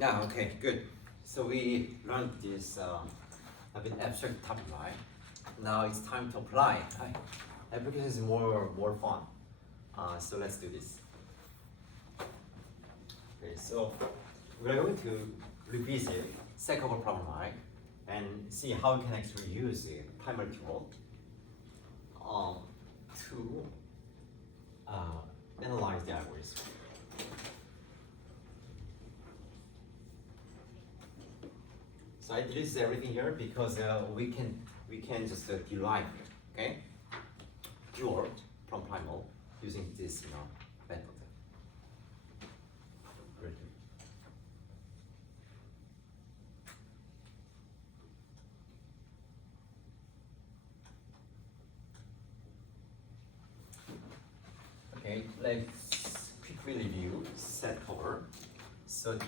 Yeah, okay, good. So we learned this a bit abstract topic, right? Now it's time to apply. Right? Application is more fun. So let's do this. Okay, so we're going to revisit set cover problem, right? And see how we can actually use the primary tool to analyze the algorithm. So I delete everything here because we can just derive it, okay? Pure from primal using this method. Great. Okay, let's quickly review set cover. So the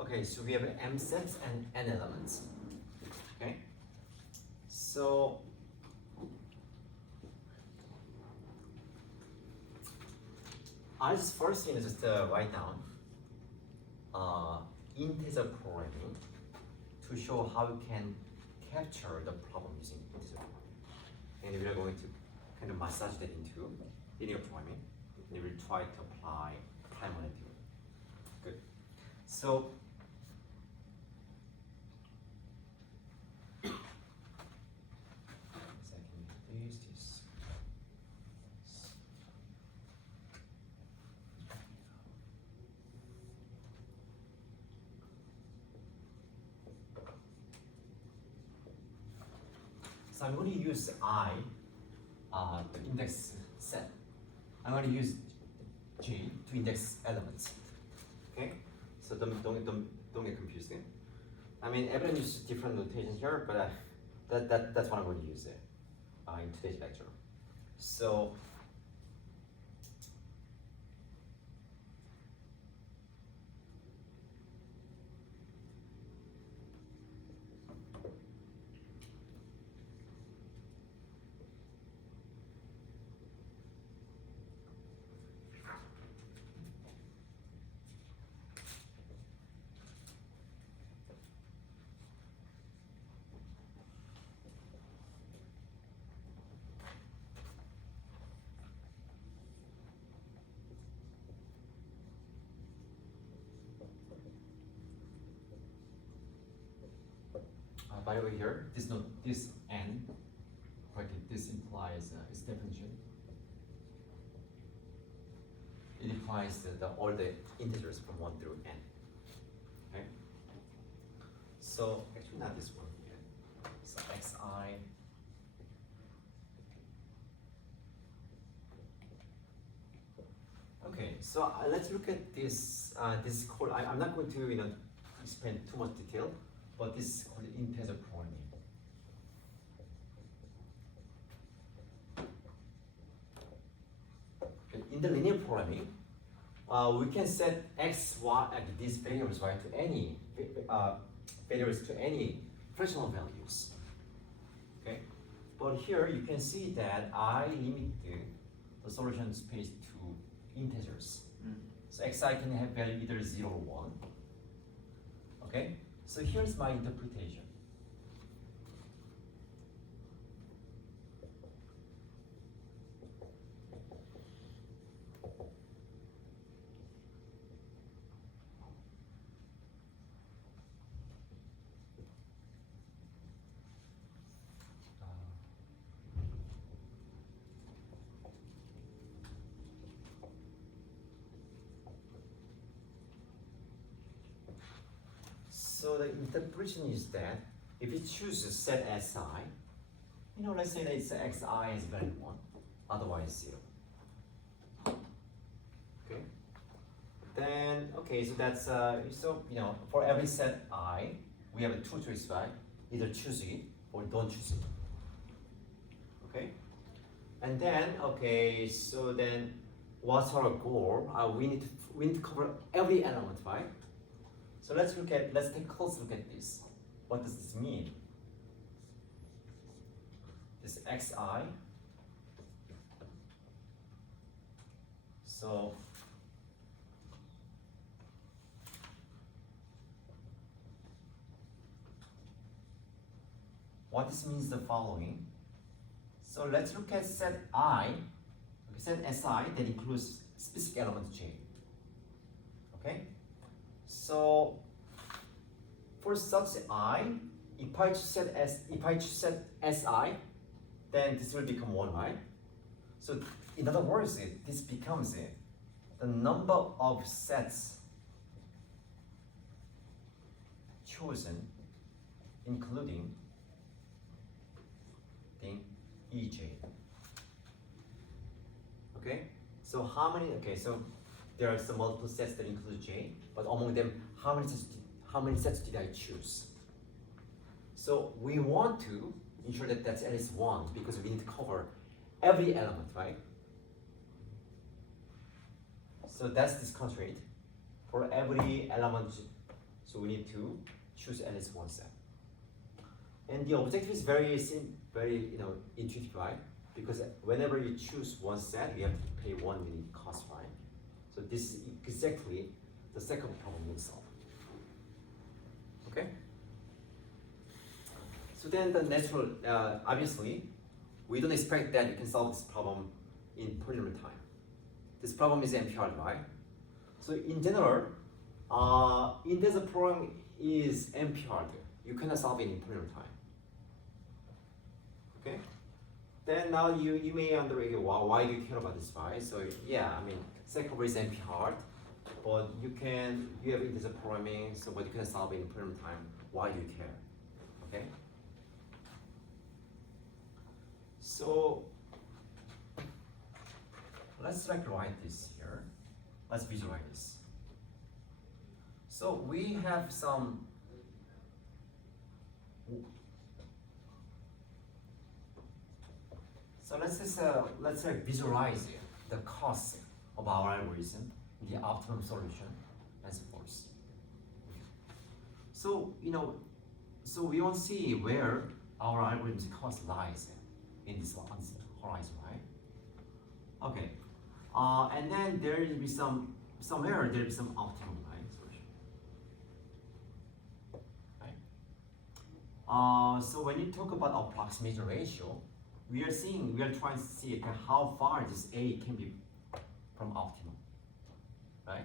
okay, so we have m sets and n elements. Okay, so I just first thing is just write down integer programming to show how we can capture the problem using integer programming. And we are going to kind of massage that into linear programming. And we will try to apply primary theorem. Good. So So I'm going to use I to index set. I'm going to use G to index elements. Okay? So don't get confused. I mean, everyone uses different notations here, but that's what I'm going to use in today's lecture. So by the way, here this n, correctly, this implies its definition. It implies all the integers from 1 through n. Okay. So actually not this one here. So xi. Okay. So let's look at this. This code. I'm not going to explain too much detail. But this is called integer programming. In the linear programming, we can set x, y, these variables, right, to any variables to any fractional values. Okay, but here you can see that I limited the solution space to integers. So xi can have value either 0 or 1. Okay. So here's my interpretation. So the interpretation is that if you choose a set Si, let's say that it's Xi is value 1, otherwise 0. Okay. Then okay, so that's for every set I, we have two choices, right? Either choose it or don't choose it. Okay. And then, okay, so then what's our goal? We need to cover every element, right? So let's take a close look at this. What does this mean? This xi. So what this means is the following. So let's look at set I, set Si that includes specific element J. Okay? So for such I, if I choose set Si, then this will become 1, right? So in other words, this becomes the number of sets chosen, including EJ. Okay, so how many? Okay, so there are some multiple sets that include J, but among them, how many sets did I choose? So we want to ensure that that's at least 1 because we need to cover every element, right? So that's this constraint for every element. So we need to choose at least 1 set. And the objective is very intuitive, right? Because whenever you choose 1 set, you have to pay 1 unit cost, right? So this is exactly the second problem we solve. Okay? So then the natural, obviously, we don't expect that you can solve this problem in polynomial time. This problem is NP-hard, right? So in general, integer problem is NP-hard. You cannot solve it in polynomial time. Okay? Then now you may wonder, why do you care about this, right? So yeah, I mean, second is NP-hard, but you have integer programming, so but you can solve it in polynomial time. Why do you care? Okay? So let's write this here. Let's visualize this. So we have some let's visualize the cost of our algorithm, the optimum solution, and so forth. So so we want to see where our algorithm's cost lies in this horizon, right? Okay, and then there will be somewhere there will be some optimum, right, solution. Right? So when you talk about approximation ratio, we are trying to see how far this A can be from optimum, right?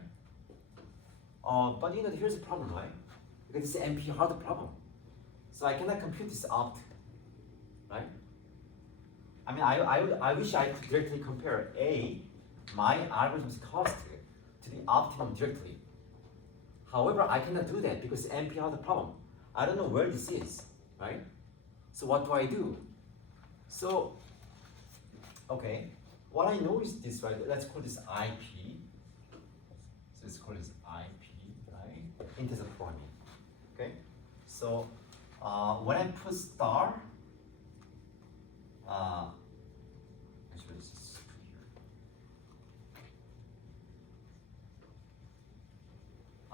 But here's the problem, right? Because this is NP-hard problem, so I cannot compute this opt, right? I mean, I wish I could directly compare my algorithm's cost to the optimum directly. However, I cannot do that because NP-hard problem. I don't know where this is, right? So what do I do? So, okay, what I know is this, right? Let's call this IP. So let's call this IP, right? Integer programming. Okay. So when I put star, actually this is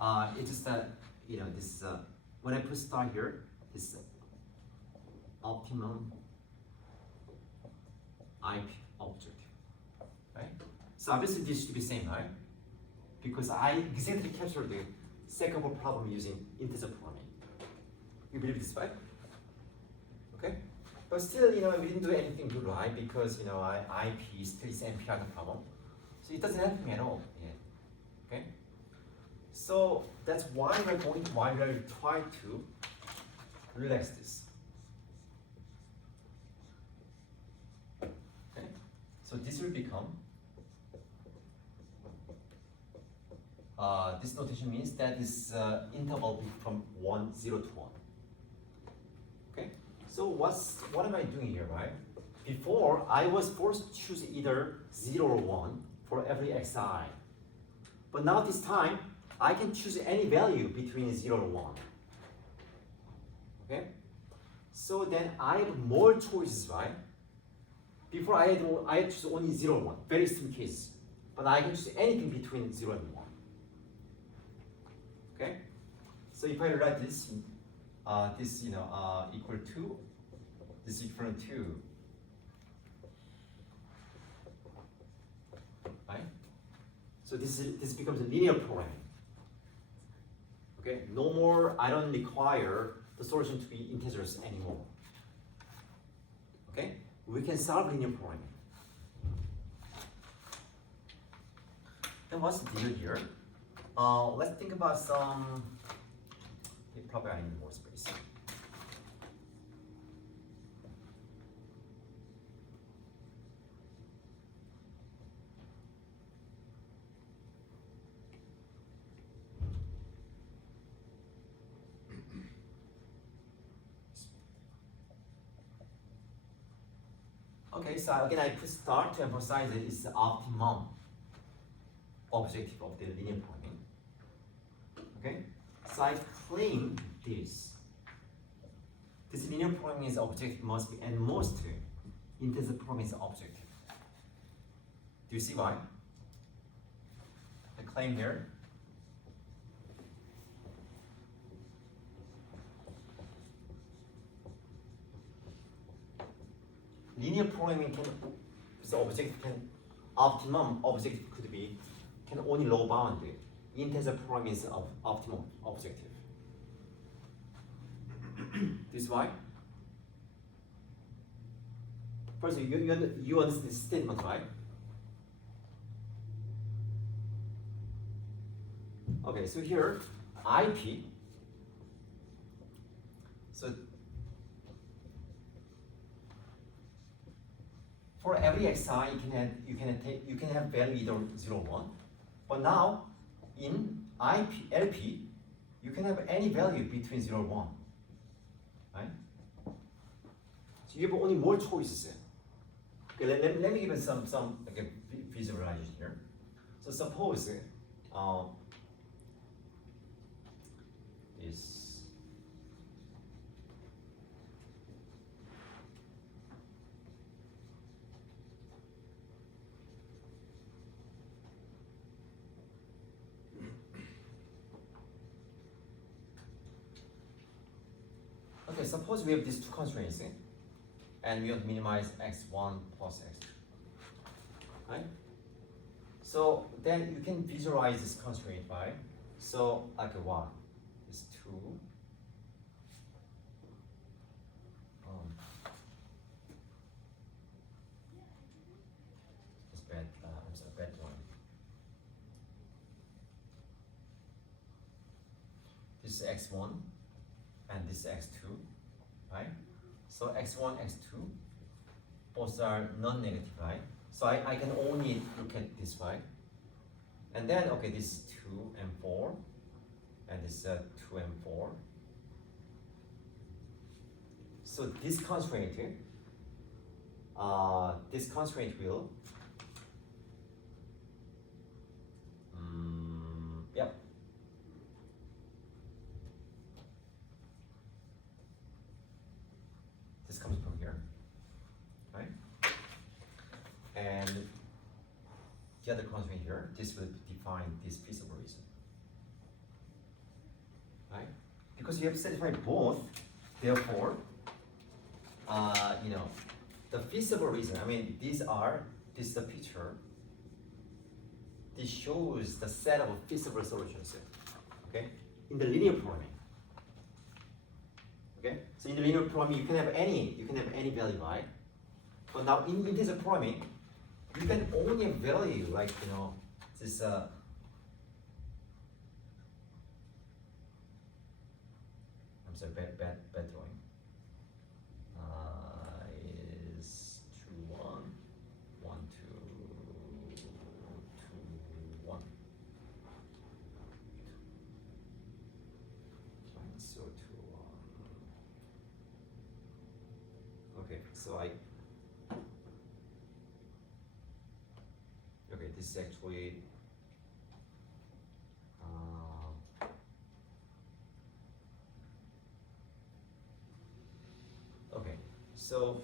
here. It's just that this when I put star here, this optimum IP object, right? So obviously this should be same, right? Because I exactly captured the second problem using integer programming. You believe this, right? Okay, but still, we didn't do anything good, right? Because IP still is NP-hard problem, so it doesn't help me at all. Yeah. Okay, so that's why we're try to relax this. So this will become, this notation means that this interval from 0 to 1. Okay, so what am I doing here, right? Before, I was forced to choose either 0 or 1 for every xi. But now this time, I can choose any value between 0 and 1. Okay, so then I have more choices, right? Before I had choose only 0, 1, very extreme case. But I can choose anything between 0 and 1. Okay? So if I write this, equal to, this equal to, right? So this becomes a linear programming. Okay? No more, I don't require the solution to be integers anymore. Okay? We can solve linear programming. Then what's the deal here? Let's think about some. Probably I need more space. Okay, so again, I put star to emphasize that it's the optimum objective of the linear programming. Okay, so I claim this. This linear programming is objective must be, and most integer programming is objective. Do you see why? The claim here. Linear programming can, the objective can, optimum objective could be, can only low bound. Integer programming is of optimum objective. This is why? First, you understand this statement, right? Okay, so here, IP. So for every xi, you can have value either 0, 1. But now, in IP, LP, you can have any value between 0 and 1. Right? So you have only more choices. Okay, let me give you some like visualization here. So suppose is okay, suppose we have these two constraints, and we want to minimize x1 plus x2, right? So then you can visualize this constraint, right? So like what is 2. It's bad. I'm sorry, bad one. This is x1. And this is x2, right? So x1, x2, both are non-negative, right? So I can only look at this, right? And then, okay, this is 2 and 4, and this is 2 and 4. So this constraint will, yep. This comes from here, right? And the other constraint here, this will define this feasible reason, right? Because you have satisfied both, therefore, the feasible reason. I mean, this is the picture. This shows the set of feasible solutions. Okay, in the linear programming. Okay, so in the linear programming, you can have any value, right? But now in integer programming, you can only have value like this. I'm sorry, bad drawing. Is 2, 1, 1, 2, 2, 1. So 2, 1. Okay, so this is actually okay. So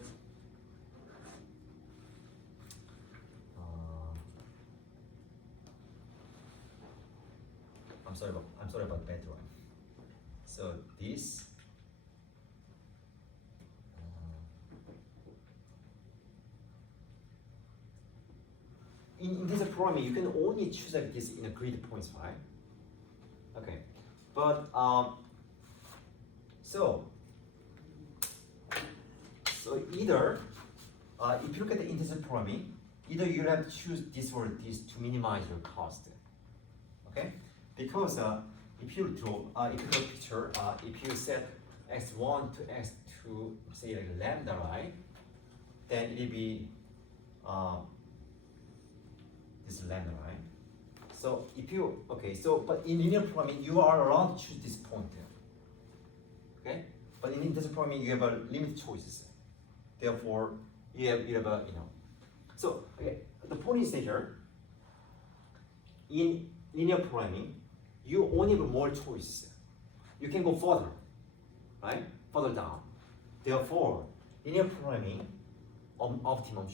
I'm sorry about bad drawing. So this in this programming you can only choose like this in a grid points, right? Okay, but so either if you look at the integer programming, either you have to choose this or this to minimize your cost. Okay, because if you draw a picture, if you set x1 to x2, say like lambda, right? Then it'll be this lambda, right? So if you but in linear programming you are allowed to choose this point. Okay, but in integer programming you have a limited choices. Therefore, you have a So okay, the point is that here in linear programming you only have more choices. You can go further, right? Further down. Therefore, linear programming optimum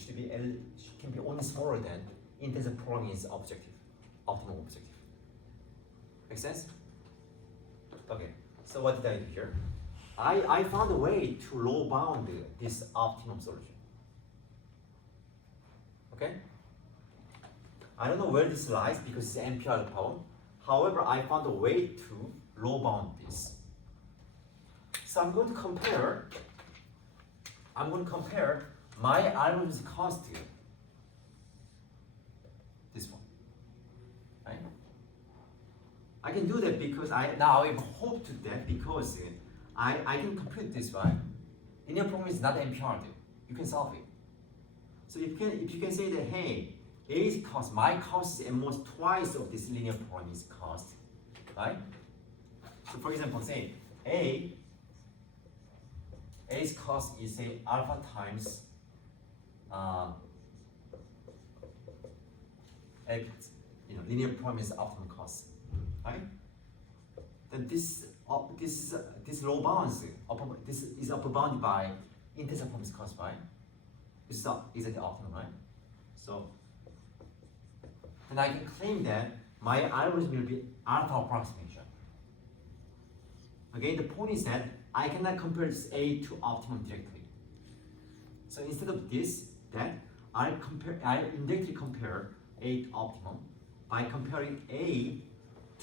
can be only smaller than integer programming is objective, optimal objective. Make sense? Okay. So what did I do here? I found a way to low bound this optimum solution. Okay? I don't know where this lies because it's NPR problem. However, I found a way to low bound this. So I'm going to compare my algorithm's cost here. This one. Right? I can do that because I hope to that because I can compute this, right? Linear programming is not NPR. You can solve it. So if you can say that, hey, A's cost, my cost is at most twice of this linear programming's cost, right? So for example, say A's cost is say alpha times linear programming's optimum cost, right? Then this low bounds this is upper bounded by integer programming's cost, right? This is exactly optimum, right? So then I can claim that my algorithm will be alpha approximation. Again, the point is that I cannot compare this A to optimum directly. So instead of I indirectly compare A to optimum by comparing A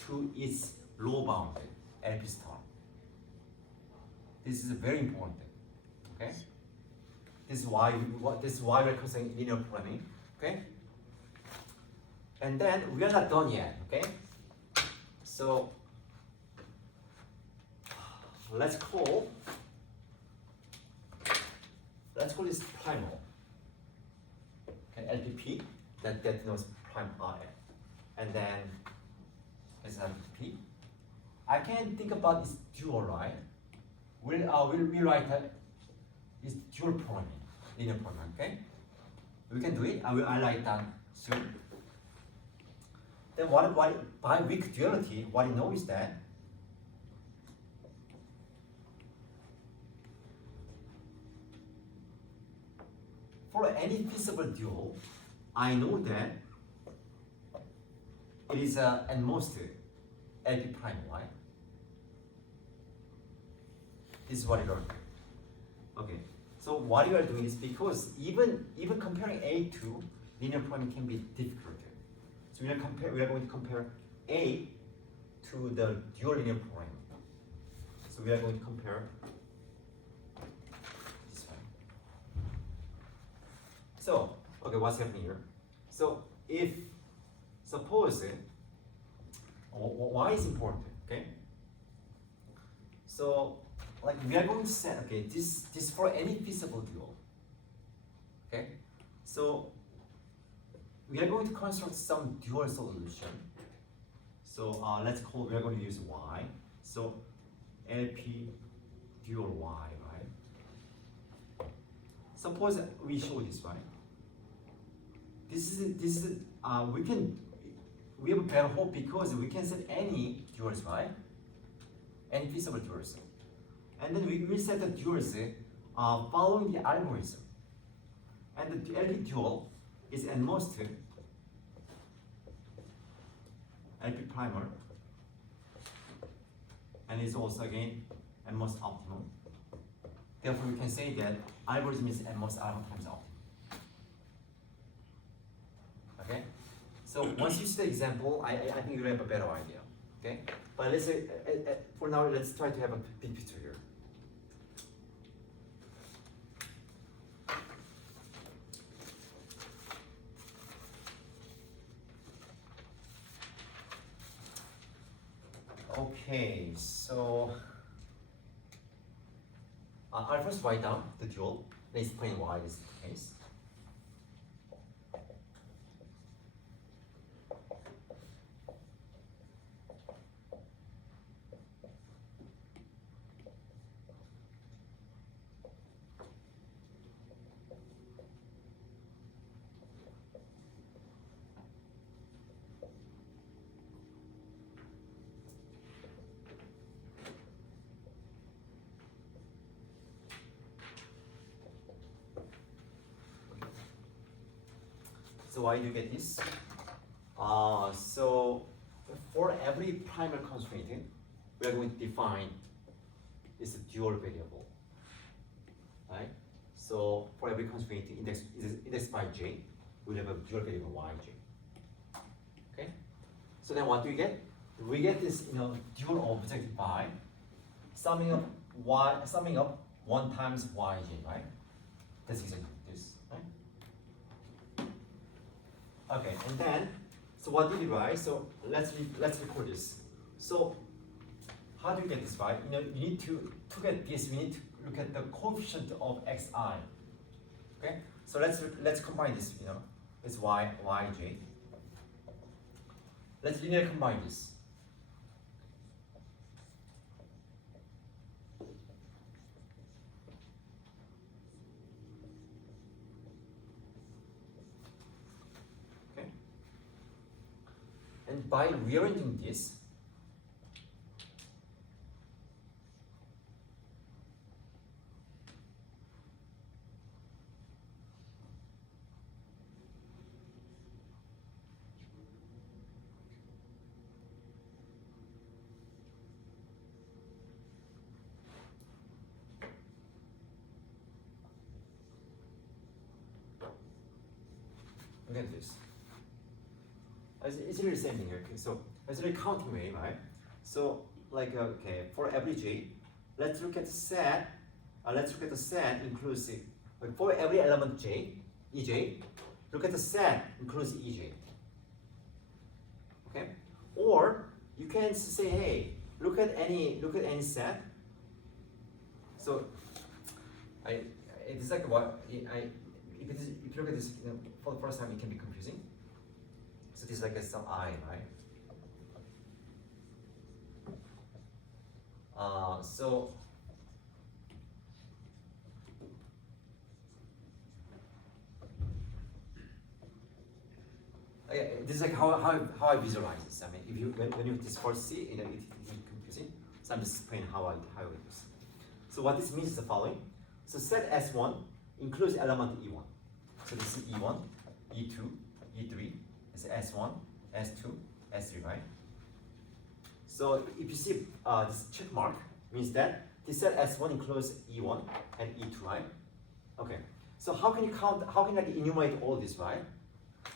to its low bound, LP star. This is very important. Okay? This is why we're considering linear programming. Okay? And then we are not done yet. Okay? So let's call this primal. Okay, LPP that denotes prime RN. And then let's have LPP. I can think about this dual, right? We'll write this dual programming, linear programming, okay? We can do it. I write down soon. Then by weak duality, what you know is that for any feasible dual, I know that it is at most LP prime, right? This is what you learned. Okay. So what you are doing is because even comparing A to linear programming can be difficult. So we are going to compare A to the dual linear programming. So we are going to compare this one. So okay, what's happening here? So if suppose why is important? Okay. So like we are going to set this for any feasible dual. Okay. So we are going to construct some dual solution. So we are going to use Y. So LP dual Y, right? Suppose we show this, right? We have a better hope because we can set any duals, right? Any feasible duals. And then we will set the duals following the algorithm. And the LP dual is at most LP primer and it's also again n most optimum. Therefore, we can say that algorithm is n most alpha times optimum. Okay, so once you see the example, I think you'll have a better idea. Okay, but let's say for now, let's try to have a big picture here. Okay, so I'll first write down the dual and explain why this is the case. So why do you get this? So for every primary constraint, we are going to define this dual variable, right? So for every constraint indexed by j, we'll have a dual variable yj. Okay. So then what do we get? We get this, dual object by summing up 1 times yj, right? That's exactly this, right? Okay, and then, so what did we write? So let's record this. So how do you get this right? You need to get this, we need to look at the coefficient of xi. Okay, so let's combine this. It's yj. Let's linearly combine this. And by rearranging this, look at this. It's really the same thing here. Okay, so it's really counting way, right? So okay, for every j, let's look at the set. Let's look at the set inclusive. For every element j, ej, look at the set includes ej. Okay, or you can say, hey, look at any set. So it's like what if you look at this for the first time, it can be confusing. So this is like some I, right? So this is like how I visualize this. I mean, if you when you just first see it, it's confusing. So I'm just explaining how I use. So what this means is the following. So set S1 includes element E1. So this is E1, E2, E3. It's S1, S2, S3, right? So if you see this check mark, means that this set S1 includes E1 and E2, right? Okay. So how can you count? How can you enumerate all this, right?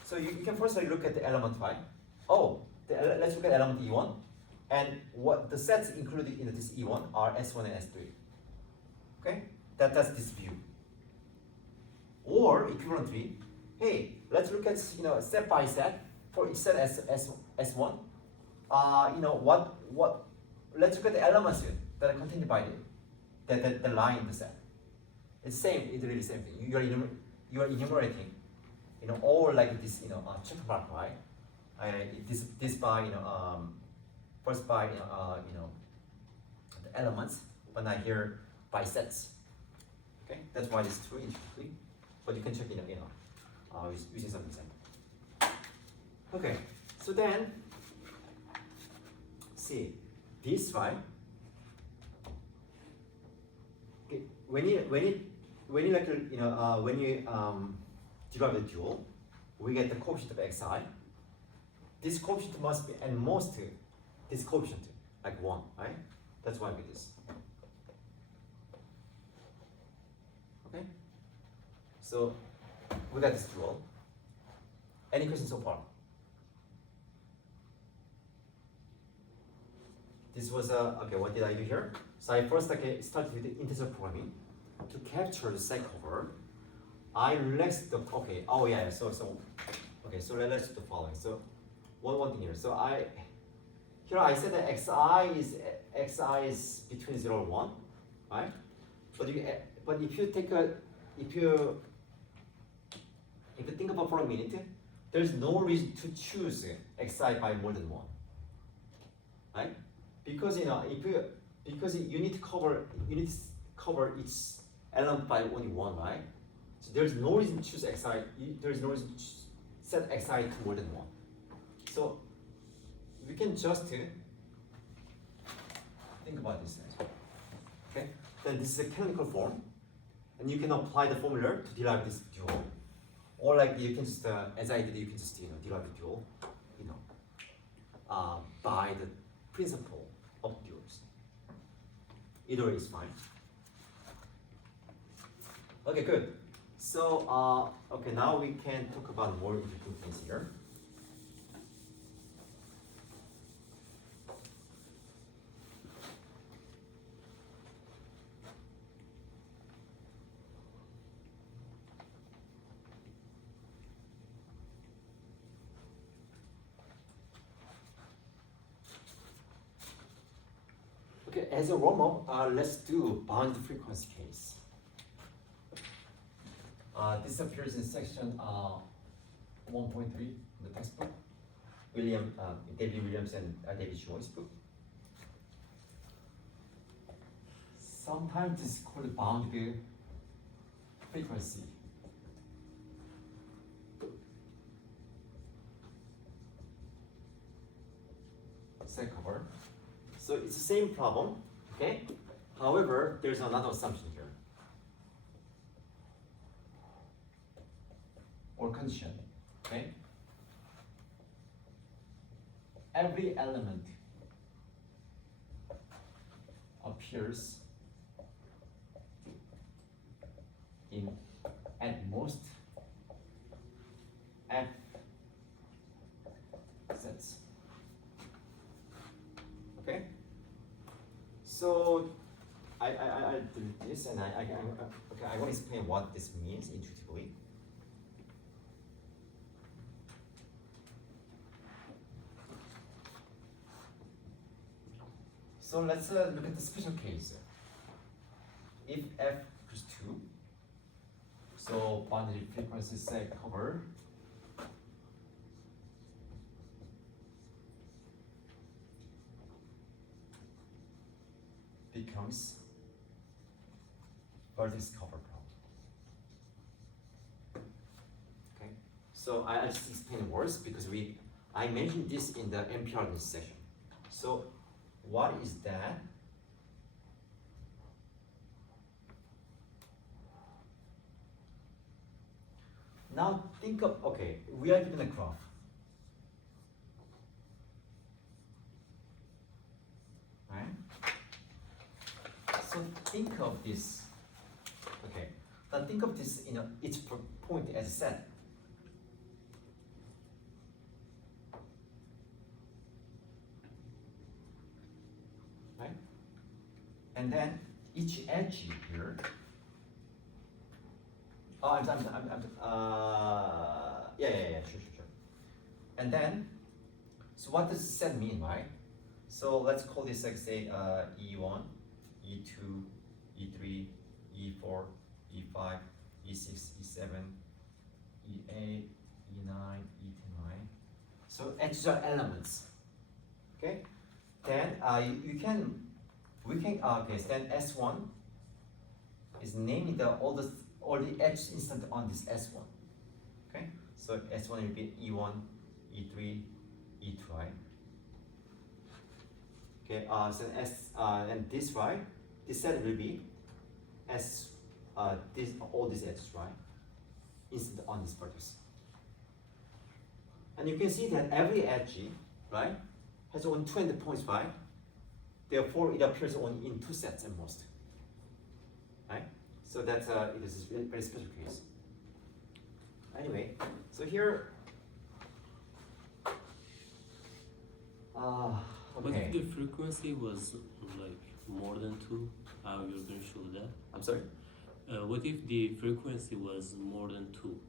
So you can first look at the element, right? Oh, let's look at element E1, and what the sets included in this E1 are S1 and S3. Okay, that's this view. Or equivalently, hey, let's look at set by set for each set S1. What? Let's look at the elements here that are contained by the line in the set. It's same. It's really the same thing. You are enumerating, all like this, check mark, right? This by first by the elements, but not here by sets. Okay, that's why it's true intuitively, but you can check using some example. Okay, so then see this, right? Okay, when you derive the dual, we get the coefficient of xi. This coefficient must be at most this coefficient like 1, right? That's why we do this. Okay? So we got this dual. Any questions so far? This was okay, what did I do here? So I first started with the integer programming to capture the set cover. I relaxed the so let's do the following. So one thing here. So I said that xi is between 0 and 1, right? But if you think about for a minute, there's no reason to choose xi by more than 1, right? Because you need to cover each element by only 1, right? So there's no reason to choose xi. There's no reason to set xi to more than 1. So we can just think about this. Okay. Then this is a canonical form, and you can apply the formula to derive this dual, or like you can just as I did, you can just derive the dual, by the principle of duals. Either way is fine. Okay, good. So okay, now we can talk about more interesting things here. Okay, as a warm-up, let's do bound frequency case. This appears in section 1.3 in the textbook, David Williams and David Joy's book. Sometimes it's called bound frequency. Set cover. So it's the same problem, okay? However, there's another assumption here. Or condition, okay? Every element appears in at most F sets. Okay? So I do this, and I want to explain what this means intuitively. So let's look at the special case. If f equals 2, so boundary frequency set cover becomes vertex cover problem. Okay, so I just explain words because I mentioned this in the NPR in this session. So what is that? Now think of, okay, we are given a graph. Right? So think of this, okay, now think of this, each point as a set. Right? And then each edge here, sure. And then, so what does set mean, right? So let's call this like say E1, E2, E3, E4, E5, E6, E7, E8, E9, E10, right? So edges are elements. Okay? Then then S1 is naming all the edges instant on this S1. Okay? So S1 will be E1, E3, E2, right? Okay, so and this, right? This set will be all these edges, right? Instant on this vertex. And you can see that every edge, right, has only 2 endpoints, right? Therefore, it appears only in 2 sets at most. Right? So that's it is a very special case. Anyway, so here. What Okay. if the frequency was like more than 2? How you're going to show that? I'm sorry. What if the frequency was more than 2?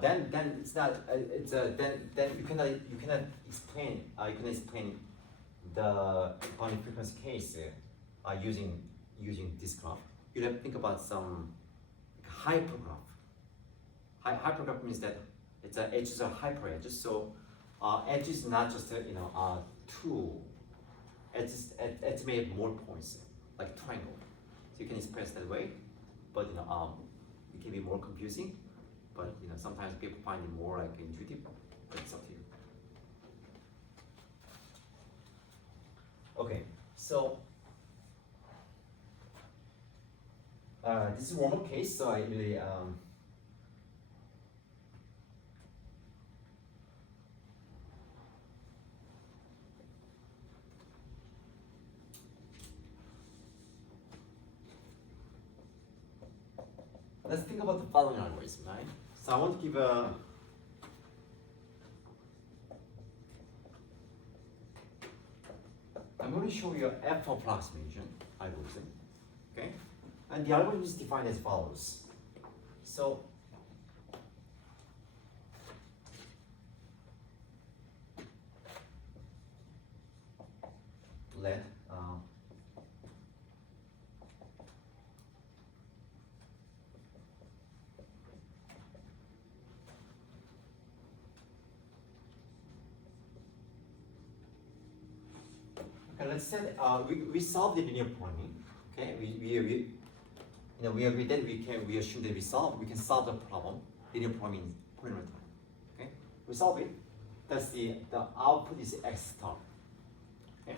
Then it's not. Then you cannot explain. You cannot explain the bounding frequency case using this graph. You have to think about some hypergraph. Hypergraph means that its edges are hyperedges. So edge is not just two. Edge may have more points, like triangle. So you can express that way, but it can be more confusing. But sometimes people find it more like intuitive. But it's up to you. Okay, so this is one more case. So I really let's think about the following algorithm, right? So I want to give I'm going to show you F approximation algorithm, okay? And the algorithm is defined as follows. So let let's say we solved the linear programming. Okay, we agree that we assume that we can solve the problem linear programming point at a time. Okay, we solve it. That's the output is x star. Okay,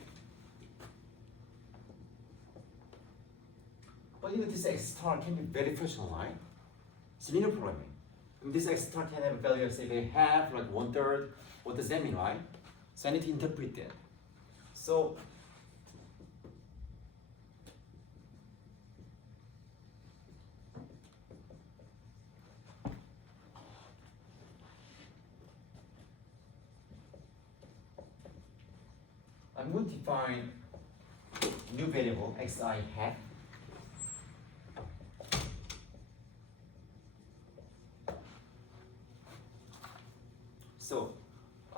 but this x star can be very fractional, right? It's linear programming. This x star can have a value of say half, like 1/3. What does that mean, right? So I need to interpret that. So I'm going to define new variable xi hat. So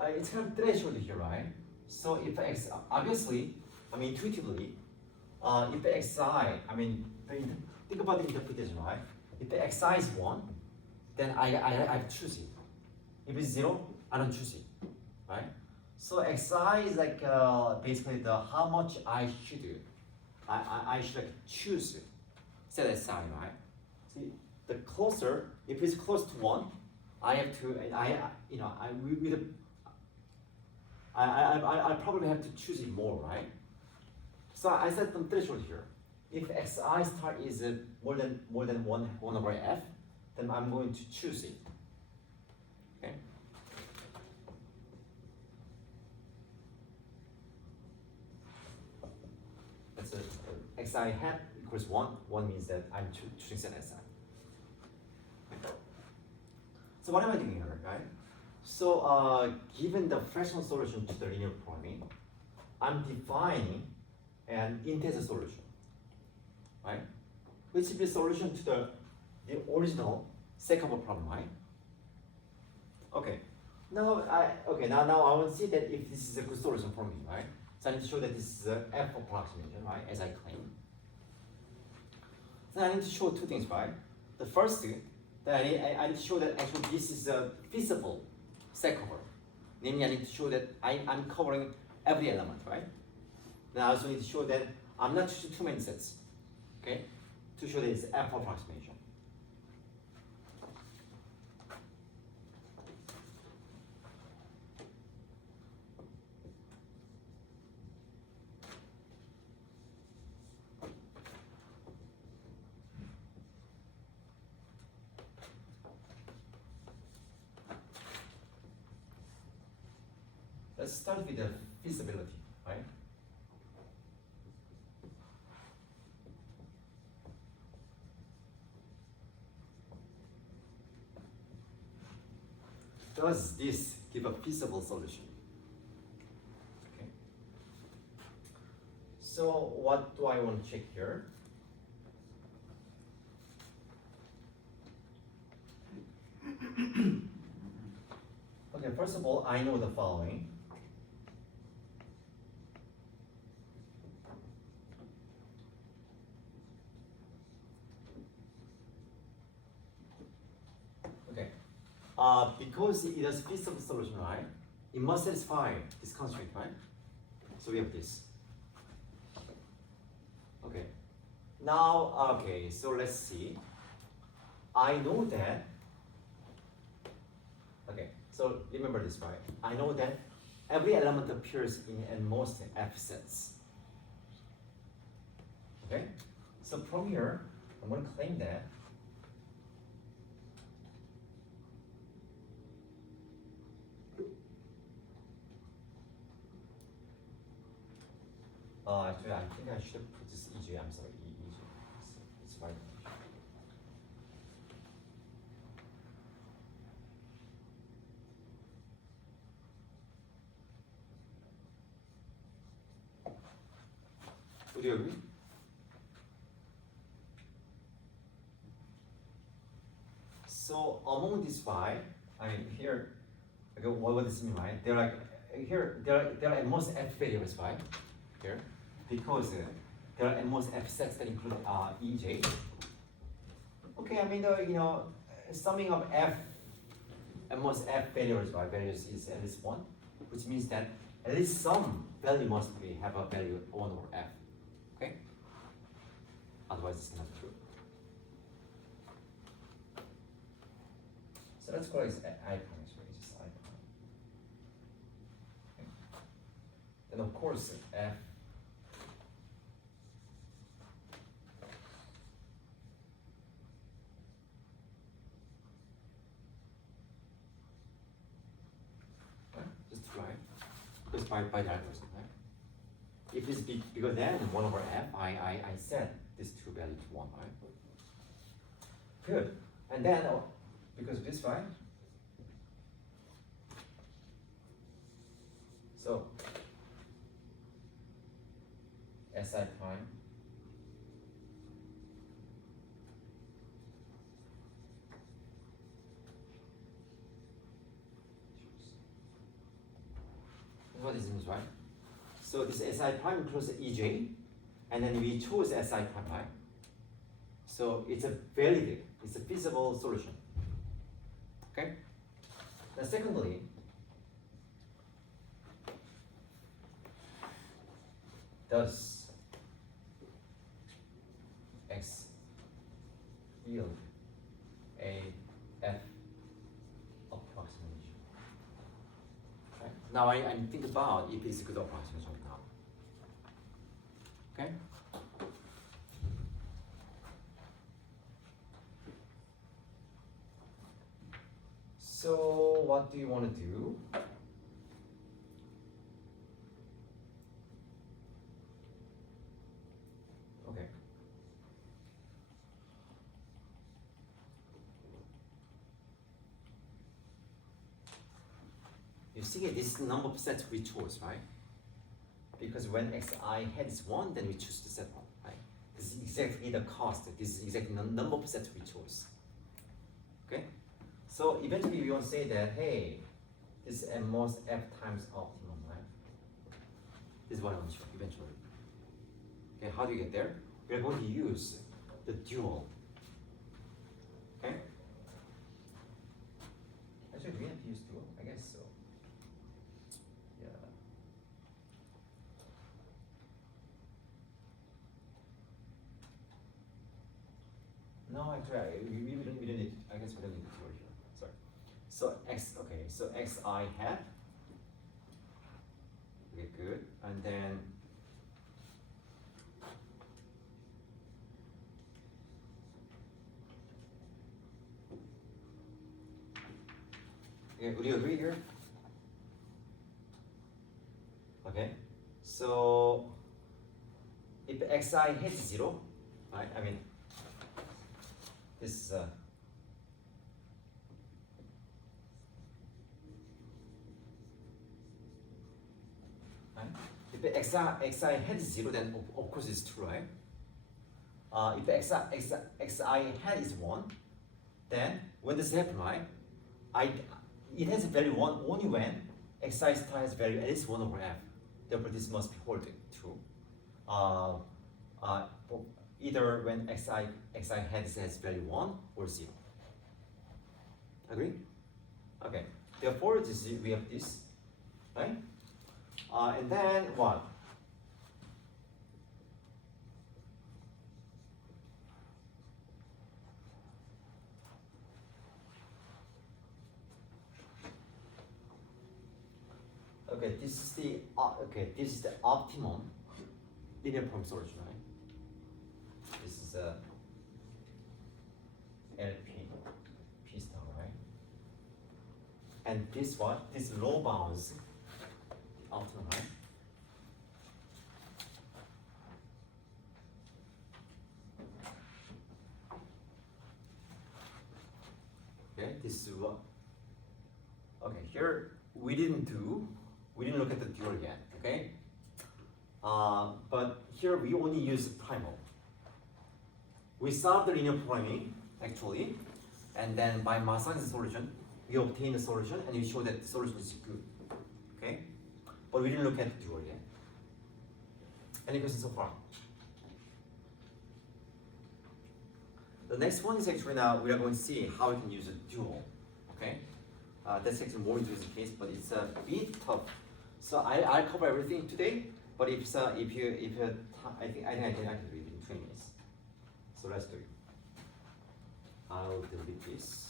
it's kind of threshold here, right? So if x, obviously, intuitively, if xi, think about the interpretation, right? If xi is 1, then I choose it. If it's 0, I don't choose it, right? So xi is like basically the how much I should do. I should like choose it. Set xi, right? See, the closer, if it's close to 1, I have to, I probably have to choose it more, right? So I set some threshold here. If xi star is more than 1 over f, then I'm going to choose it. Okay. That's xi hat equals 1. 1 means that I'm choosing set xi. Okay. So what am I doing here, right? So given the fractional solution to the linear programming, I'm defining an integer solution, right? Which is the solution to the original second problem, right? Okay. Now I want to see that if this is a good solution for me, right? So I need to show that this is a F approximation, right? As I claim. Then I need to show two things, right? The first thing that I need to show that actually this is a feasible set cover. Namely, I need to show that I'm covering every element, right? Then I also need to show that I'm not choosing too many sets, okay? To show that it's F approximation. Let's start with the feasibility, right? does this give a feasible solution? Okay. So what do I want to check here? Okay, first of all, I know the following. Okay, because it is a feasible solution, right? It must satisfy this constraint, right? So we have this. Okay. Now, okay, so let's see. I know that. Okay, so remember this, right? I know that every element appears in most F sets. Okay? So from here, I'm going to claim that actually, I think I should have put this EJ. I'm sorry, EJ. It's right. Would you agree? So among these five, I mean here, okay, what does it mean, right? They're like here. There are at most F variables, right? Here, because there are at most F sets that include EJ. Okay, I mean summing of F at most F variables, right? Values is at least one, which means that at least some value must have a value 1 over F. Okay. Otherwise, it's not true. So let's call it I prime, right? Just I prime. Okay. Then of course F right? Just try because by diagonals, right? If it's bigger than 1 over F, I set this two value to 1, right? Good. And then because of this, right? So Si prime what this means, right? So this Si prime includes EJ, and then we choose Si prime, right? So it's a valid, it's a feasible solution. Okay? Now secondly, does X yield a F approximation? Okay? Now I think about if it's a good approximation or not. Okay? So what do you want to do? Okay. You see this is the number of sets we chose, right? Because when xi heads 1, then we choose the set 1, right? This is exactly the cost. This is exactly the number of sets we chose. Okay? So eventually we want to say that, hey, this is at most F times optimum, right? This is what I want to show eventually. Okay, how do you get there? We're going to use the dual. Okay? Actually, do we have to use dual? I guess so. Yeah. No, actually, we don't need. I guess we don't need the dual here. Sorry. So so xi hat. Okay, good. And then okay, would you agree here? Okay. So if xi hits 0, right? I mean this the xi had 0, then of course it's true, right? If the xi hat is 1, then when this happens, right, it has a value 1 only when xi star has value at least 1 over f. Therefore, this must be holding true. Either when xi has value 1 or 0. Agree? Okay. Therefore, we have this, right? And then what? Okay, this is the optimum linear form solution, right? This is a LP P star, right? And this what? This low bounds optimum, right? Okay, this is what. Okay, here we didn't look at the dual yet, okay? But here we only use primal. We solved the linear programming actually, and then by Masani's solution, we obtained the solution and we show that the solution is good, okay? But we didn't look at the dual yet. Any questions so far? The next one is actually now we are going to see how we can use a dual, okay? That's actually more interesting case, but it's a bit tough. So I'll cover everything today, but if you I think I can do it in 20 minutes. So let's do it. I'll delete this.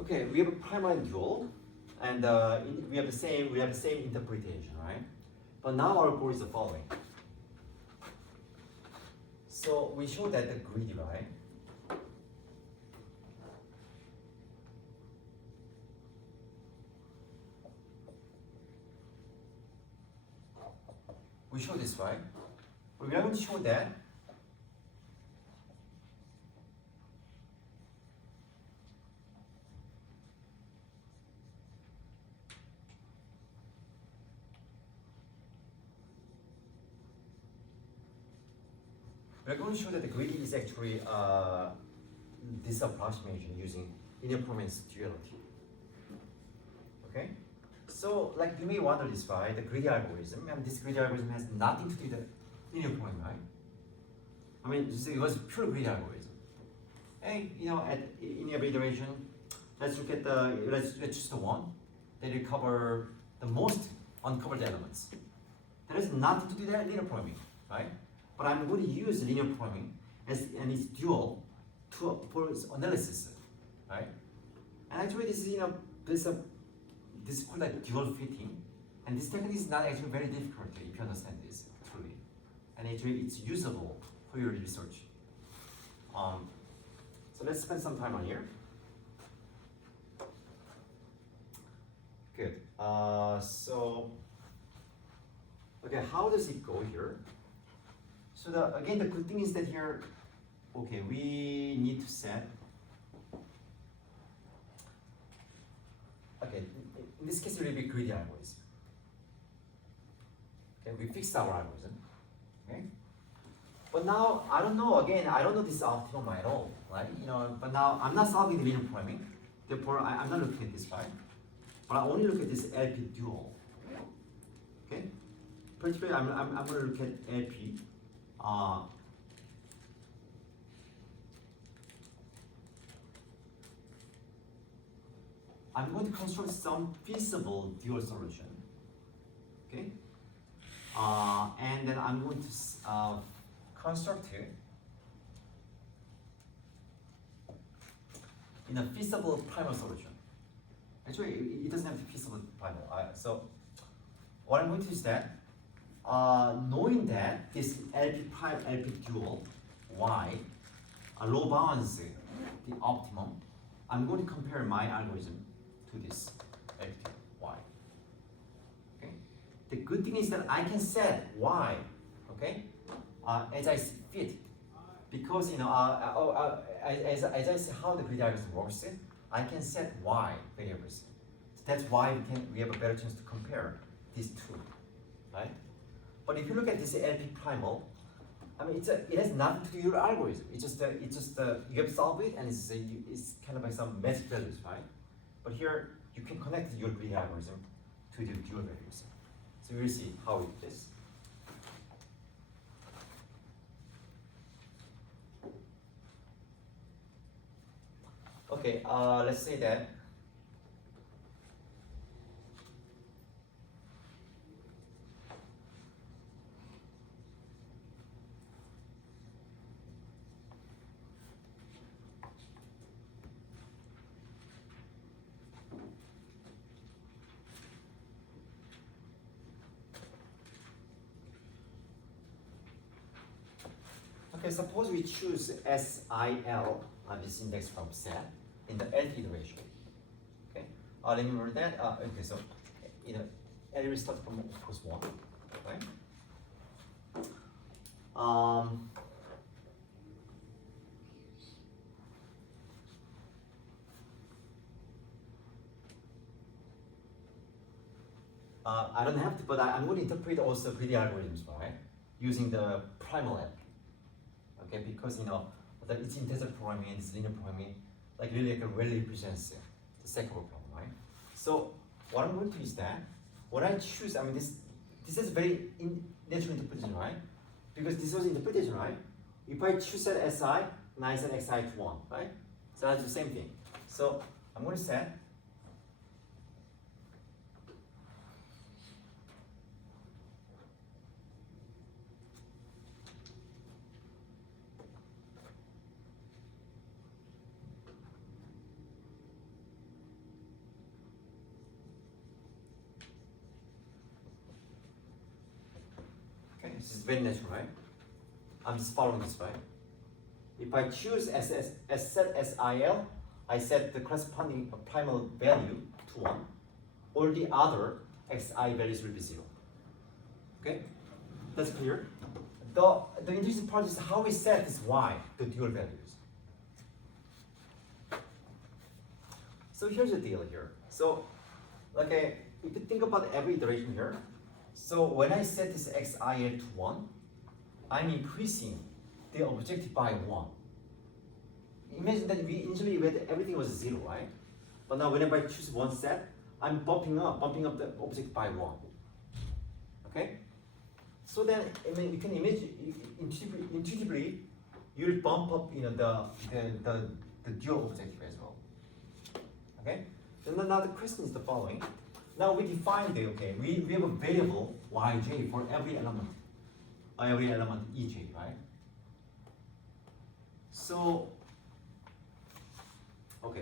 Okay, we have a prime and dual, and we have the same interpretation, right? But now our goal is the following. So we show that the greedy, right? We show this, right? But we are going to show that we're going to show that the greedy is actually this approximation using linear permanence duality. Okay? So, like you may wonder this, right? The greedy algorithm, and this greedy algorithm has nothing to do with the linear point, right? I mean, it was pure greedy algorithm. Hey, in every iteration, let's look at let's choose the one that will cover the most uncovered elements. There is nothing to do with linear programming, right? But I'm going to use linear programming and its dual for analysis, right? And actually, this is this is called like dual fitting, and this technique is not actually very difficult if you understand this truly, and actually it's usable for your research. So let's spend some time on here. Good. So okay, how does it go here? So again, the good thing is that here, okay, we need to set. Okay, in this case, it will be greedy algorithm. Okay, we fixed our algorithm. Okay, but now I don't know. Again, I don't know this optimum at all, right? But now I'm not solving the linear programming. Therefore, I'm not looking at this, right? But I only look at this LP dual. Okay, particularly I'm going to look at LP. I'm going to construct some feasible dual solution, okay? And then I'm going to construct it in a feasible primal solution. Actually, it doesn't have to be feasible primal. So what I'm going to do is that knowing that this LP prime LP dual y low bounds the optimum, I'm going to compare my algorithm to this LP dual y. Okay. The good thing is that I can set y, okay, as I see fit, because as I see how the grid algorithm works, I can set y variables. So that's why we have a better chance to compare these two, right? But if you look at this LP primal, I mean, it has nothing to do with your algorithm. It's just you have to solve it, and it's kind of like some magic values, right? But here you can connect your grid algorithm to the dual values. So we'll see how it is. Okay, let's say that okay, suppose we choose SIL, this index from set, in the nth iteration. Okay, let me remember that. Okay, so L will start from of course 1, right? I don't have to, but I'm going to interpret also greedy algorithms, right? Using the primal LP. Okay, because that it's integer programming, it's linear programming, like really represents the second problem, right? So what I'm going to do is that when I choose, I mean this is very natural interpretation, right? Because this was interpretation, right? If I choose set Si, and I set Xi to 1, right? So that's the same thing. So I'm going to set this is very natural, right? I'm just following this, right? If I choose as set SIL, I set the corresponding primal value to 1. All the other Xi values will be 0. Okay? That's clear? The interesting part is how we set this Y, the dual values. So here's the deal here. So, okay, if you think about every iteration here, so when I set this XIL to 1, I'm increasing the objective by 1. Imagine that initially everything was 0, right? But now whenever I choose one set, I'm bumping up the object by 1. Okay? So then, I mean, you can imagine intuitively, you'll bump up, the dual objective as well. Okay? Then another question is the following. Now we define we have a variable yj for every element ej, right? So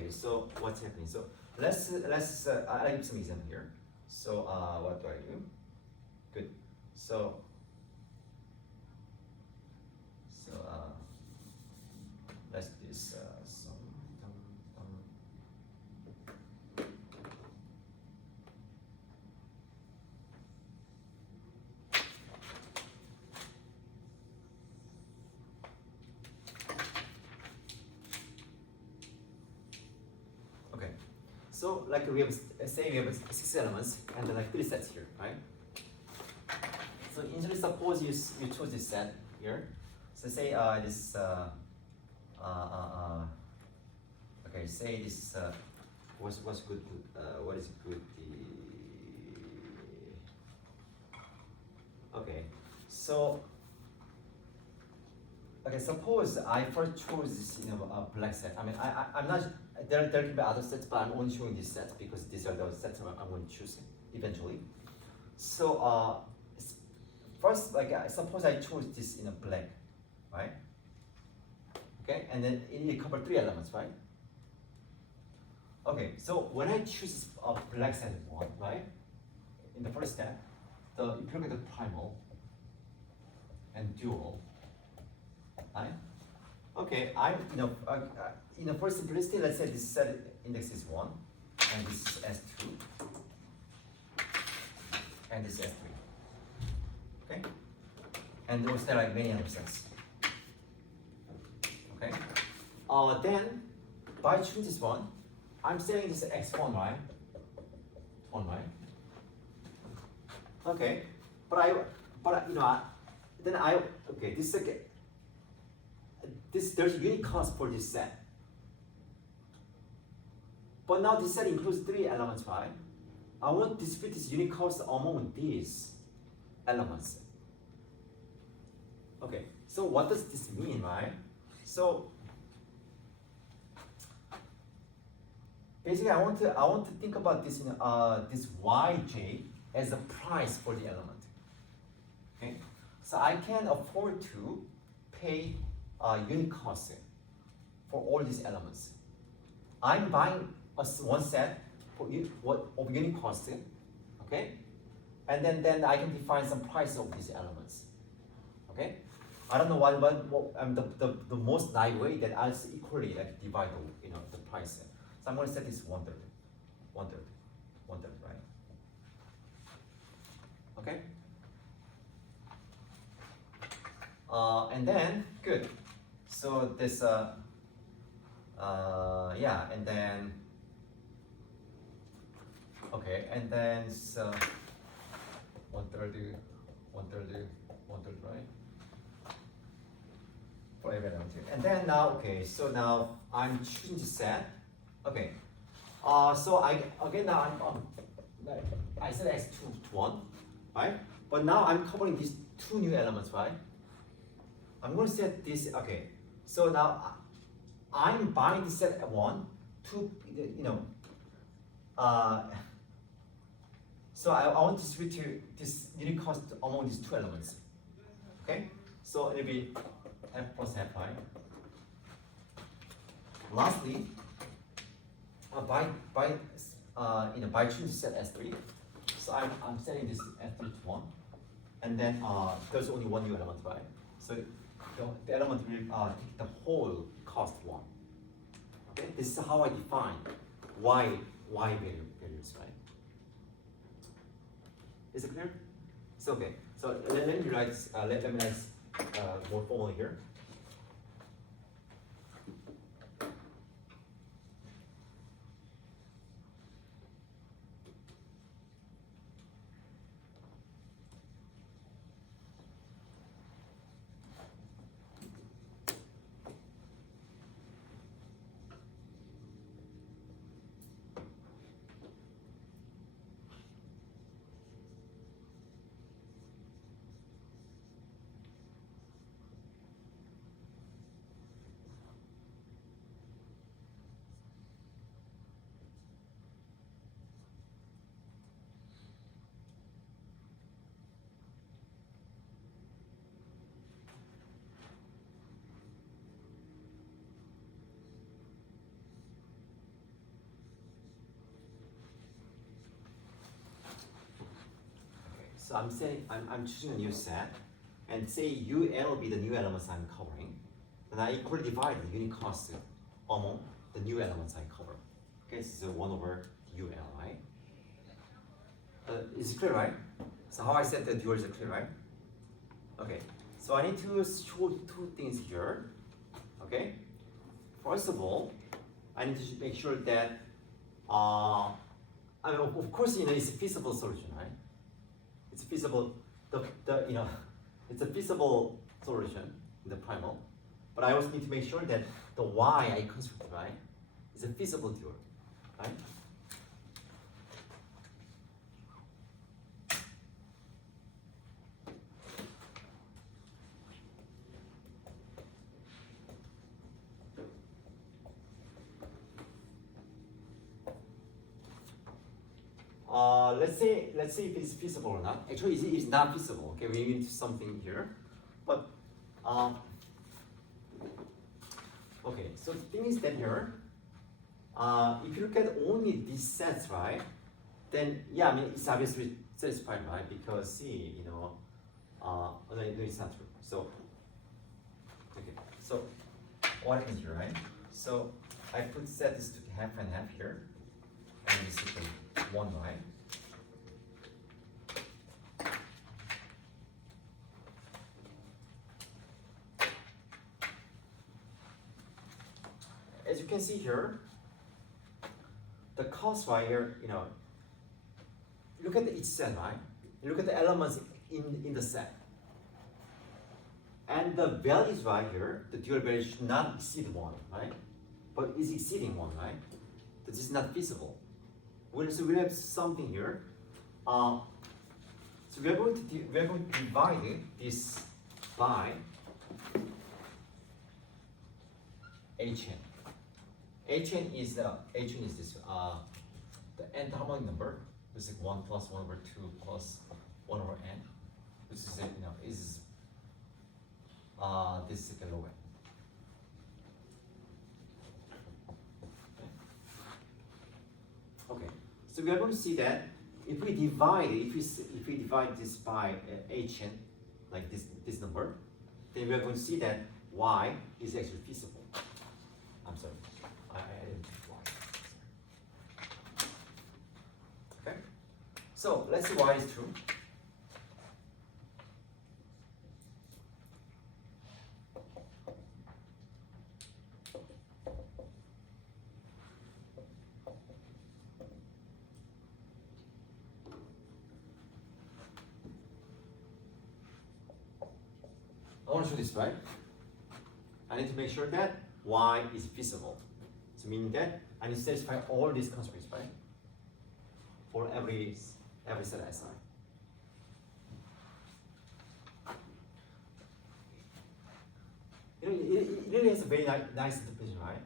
so what's happening? So let's I'll give some example here. So what do I do? Good. So let's do this some. So like we have, say we have 6 elements and then like 3 sets here, right? So initially suppose you choose this set here. So say this okay, say this what's good what is good okay, so okay, suppose I first chose this black set. I mean I'm not there can be other sets, but I'm only showing these sets because these are the sets I'm going to choose eventually. So first, suppose I chose this in a black, right? Okay, and then it covers 3 elements, right? Okay, so when I choose a black set 1, right? In the first step, if you look at the primal, and dual, right? Okay, for simplicity, let's say this set index is 1, and this is S2, and this is S3. Okay? And those there are like many other sets. Okay? Then, by choosing this one, I'm saying this X1, right? 1, right? Okay, there's a unique cost for this set. But now this set includes 3 elements, right? I want to distribute this unique cost among these elements. Okay, so what does this mean, right? So basically, I want to think about this this yj as a price for the element. Okay, so I can afford to pay unit cost for all these elements. I'm buying one set for of unit cost, okay, and then I can define some price of these elements. Okay, I don't know what the most nice way that I'll equally like divide the price. So I'm going to set this 1/3, right? Okay. And then good. So this and then okay, and then so 1/3, right? For every element here. And then now, okay, so now I'm choosing the set. Okay. So I set X2 to 1, right? But now I'm covering these 2 new elements, right? I'm going to set this. Okay. So now I'm buying this set at 1 to so I want to distribute this unit cost among these 2 elements. Okay. So it'll be F plus F, right? Lastly, by choosing to set S3, so I'm setting this S3 to 1, and then there's only 1 new element, right? So the element will take the whole cost 1. Okay, this is how I define y values, right? Is it clear? So okay, so let me write more formally here. So I'm saying I'm choosing a new set, and say UL will be the new elements I'm covering. Then I equally divide the unit cost among the new elements I cover. Okay, so 1/UL, right? Is it clear, right? So how I set the dual is clear, right? Okay, so I need to show 2 things here. Okay, first of all, I need to make sure that of course it's a feasible solution, right? It's feasible. It's a feasible solution in the primal, but I also need to make sure that the y I construct, right, is a feasible dual, right? Let's see if it's feasible or not. Actually, it's not feasible. Okay, we need something here, but okay. So the thing is that here, if you look at only these sets, right, then yeah, I mean it's obviously satisfied, right? Because see, no, it's not true. So, okay, so what happens here, right? So I put set this to half and half here, and this is equal 1, right? As you can see here, the cost right here, look at each set, right? You look at the elements in the set. And the values right here, the dual value should not exceed 1, right? But it's exceeding 1, right? This is not feasible. So we have something here. So we are going to divide this by Hn. Hn is this the nth harmonic number. This is 1 plus 1 over 2 plus 1 over n. This is this is the low end. Okay, so we are going to see that if we divide this by Hn, like this number, then we are going to see that y is actually feasible. I'm sorry, I didn't put y. Okay, so let's see y is true. I want to show this, right? I need to make sure that y is feasible. So meaning that I need to satisfy all these constraints, right? For every set Si. It really has a very nice interpretation, right?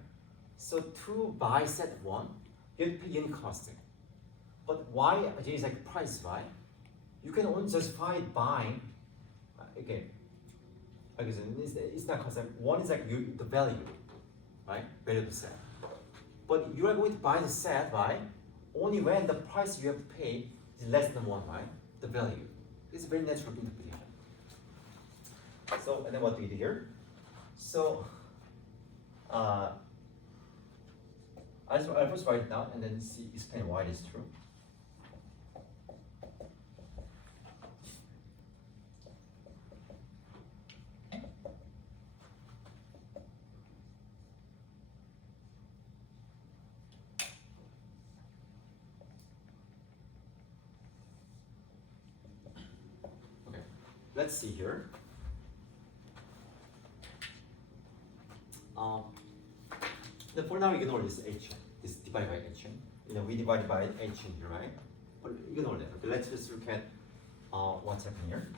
So to buy set 1, you have to pay unit costing. But y is like price, right? You can only justify buying, okay. Okay, so it's not concept. 1 is like the value, right? Value of the set. But you are going to buy the set, right? Only when the price you have to pay is less than 1, right? The value. It's a very natural interpretation. So, and then what do we do here? So, I'll first write it down and then explain why it is true. Let's see here. For now, ignore this Hn, this divided by Hn. We divided by Hn here, right? But ignore that. Okay, let's just look at what's happening here.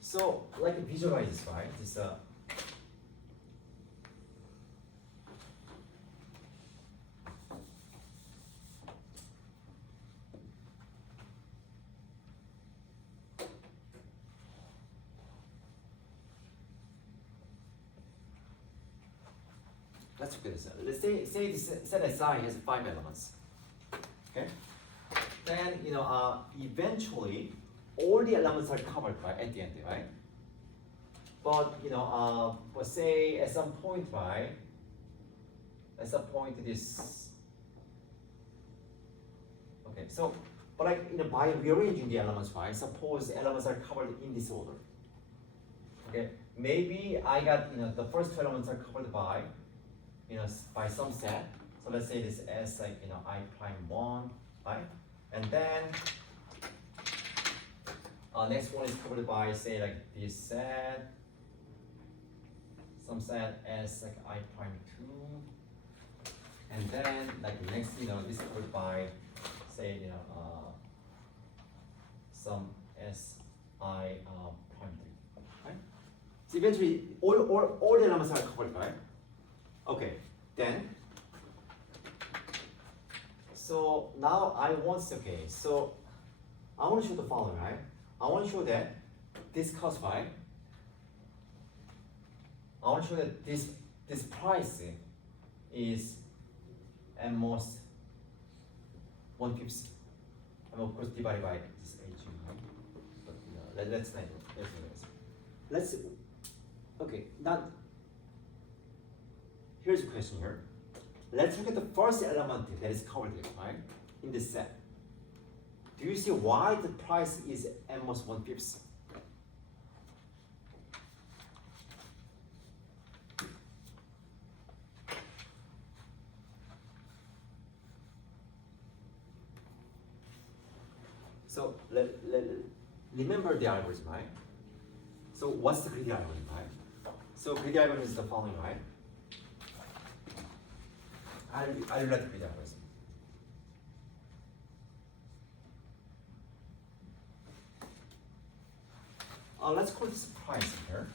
So, like visualize this, right? This let's look at this. Let's say this set Si has 5 elements. Okay. Then eventually all the elements are covered right at the end, right? But but say at some point, right? At some point this. Okay. So, but like by rearranging the elements, right? Suppose the elements are covered in this order. Okay. Maybe I got the first 2 elements are covered by by some set. So let's say this as like I prime 1, right? And then next one is covered by say like this set, some set as like I prime 2, and then like next this is covered by say some S I prime 3, right? So eventually all the elements are covered, right? Okay, then, so now I want to show the following, right? I want to show that this cost, right? I want to show that this price is at most 1/5, and of course divided by this H, right? But let's okay, now here's a question here. Let's look at the first element that is covered here, right? In this set. Do you see why the price is almost 1/5? So remember the algorithm, right? So what's the greedy algorithm, right? So greedy algorithm is the following, right? I'll write the greedy algorithm. Let's call this price here.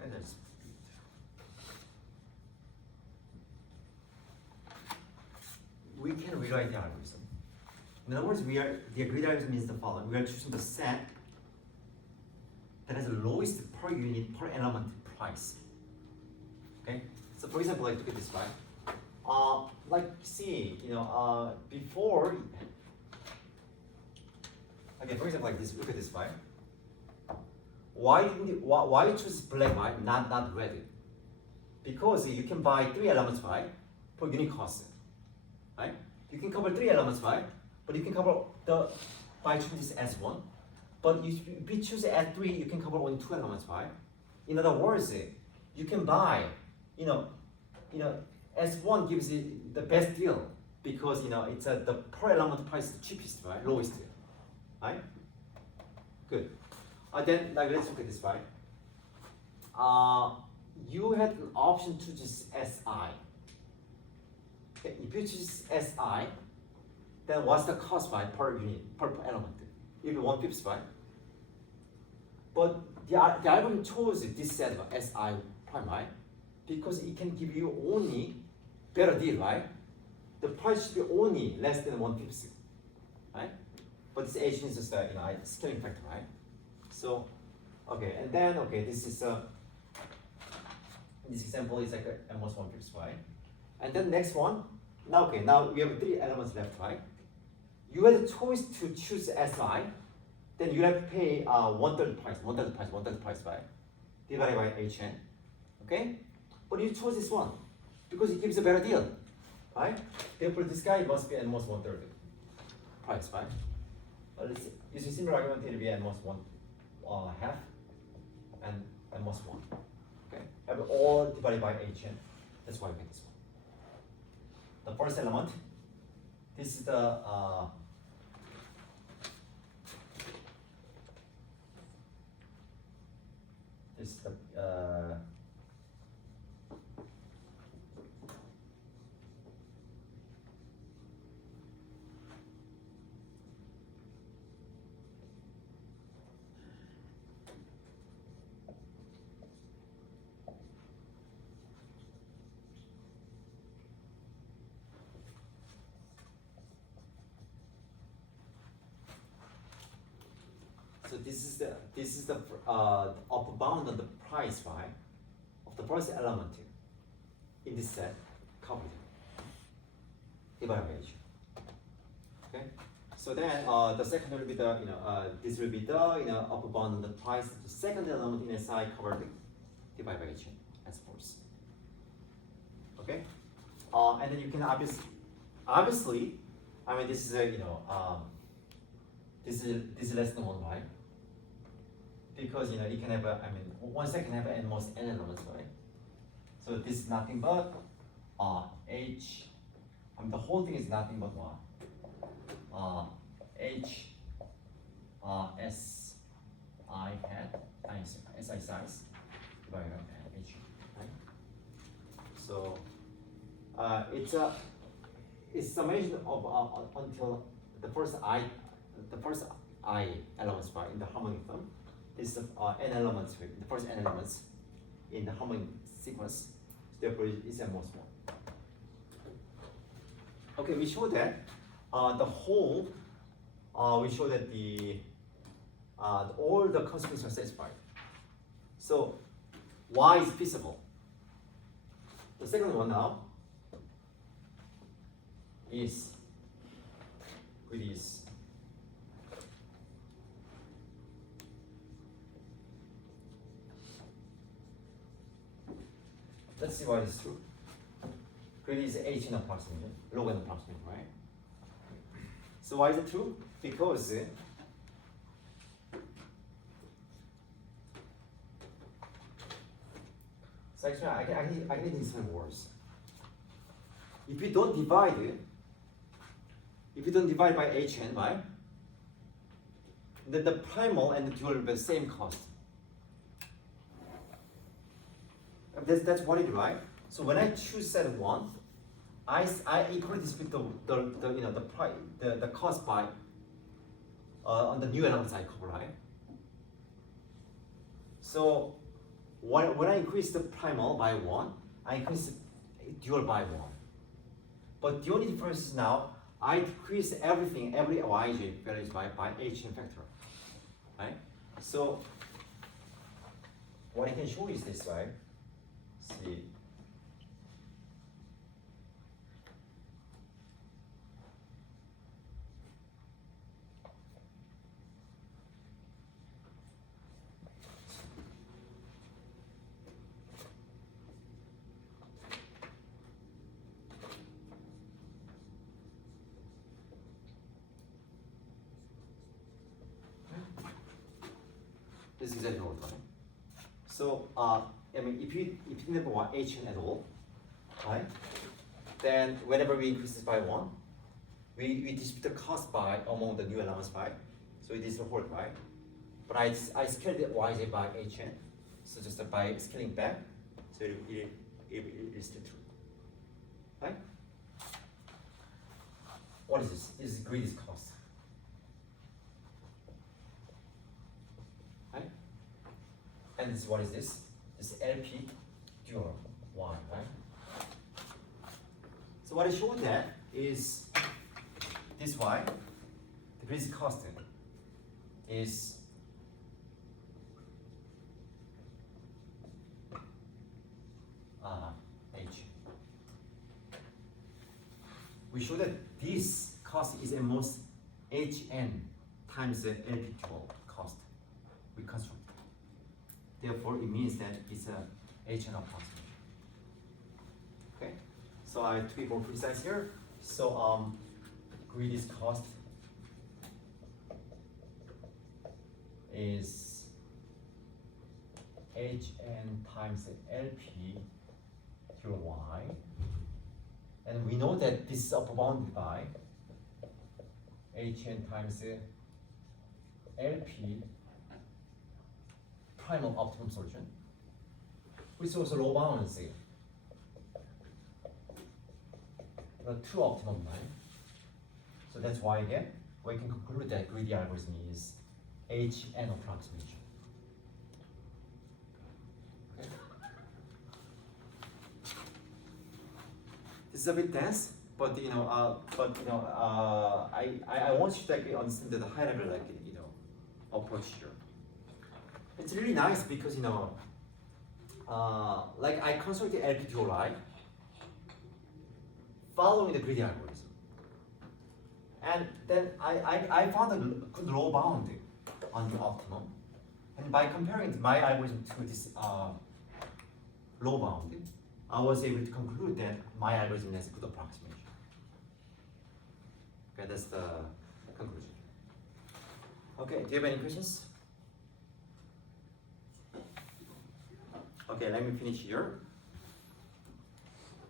And then split. We can rewrite the algorithm. In other words, the greedy algorithm means the following. We are choosing the set that has the lowest per unit per element price. Okay? So for example, like look at this, right? Like see, before. Okay, for example, like this. Look at this, right? Why you choose black, right? Not red? Because you can buy 3 elements, right? Per unit cost, right? You can cover 3 elements, right? But you can cover by choosing this S1. But if you choose S3, you can cover only 2 elements, right? In other words, you can buy, S1 gives you the best deal because it's the per element price is the cheapest, right? Lowest, right? Good. Then let's look at this, right? You had an option to choose SI. Okay, if you choose SI, then what's the cost, right, per unit, per element? It'll be 1/5, right? But the algorithm chose this set of SI prime, right? Because it can give you only better deal, right? The price should be only less than 1/5, right? But this H is just a scaling factor, right? So, okay, and then this is this example is like almost 1/5, right? And then next one. Now we have 3 elements left, right? You had a choice to choose SI, then you have to pay 1/3 price, right? Divided by HN, okay? But you chose this one because it gives a better deal, right? Therefore, this guy must be at most 1/3 price, right? Let's see. Using similar argument, it will be at most 1/2 and at most 1. Okay, have it all divided by HN. That's why we get this one. The first element. This is the so this is the upper bound on the price, right, of the first element in this set covered divided by H. Okay, so then the second will be the this will be the upper bound on the price of the second element in SI covered divided by H as force. Okay, and then you can obviously, I mean this is a this is less than 1, right? Because it can have one set can have at most n elements, right? So this is nothing but H. The whole thing is nothing but what? H S I hat times SI size divided by H, right? it's summation of until the first I elements, right, in the harmonic term. This is n elements, the first n elements in the harmonic sequence. Therefore, it's n more small. Okay, we show that the whole. We show that all the constraints are satisfied. So y is feasible. The second one now is with this. Let's see why this is true. Grid is h in approximation, log n approximation, right? So why is it true? Because so actually I can explain worse. If you don't divide by hn, right? Then the primal and the dual will be the same cost. That's what it is, right? So when I choose set 1, I equally split the cost by on the new elements I cover, right? So when I increase the primal by 1, I increase the dual by 1. But the only difference is now I decrease everything, every yj values by hn factor, right? So what I can show is this, right? See. This is exactly what we're doing. So, I mean, if you never want hn at all, right? Then whenever we increase this by 1, we distribute the cost by among the new elements, right? So it is the whole, right? But I scaled the yj by hn, so just by scaling back, so it is still true, right? What is this? This is greatest cost. And this, what is this? This LP dual y, right? So what I showed that is this y, the basic constant is h. We show that this cost is at most hn times the LP dual cost we construct. Therefore, it means that it's a hn approximation. Okay, so I have to be more precise here. So greatest cost is hn times lp through y, and we know that this is upper bounded by hn times lp primal optimum solution, which was low bound, say the two optimum line. So that's why again we can conclude that greedy algorithm is hn approximation. Okay. This is a bit dense, but I want you to understand the high level approach here. It's really nice because like I constructed LP dual y following the greedy algorithm, and then I found a good low bound on the optimum, and by comparing my algorithm to this low bound, I was able to conclude that my algorithm has a good approximation. Okay, that's the conclusion. Okay, do you have any questions? Okay, let me finish here.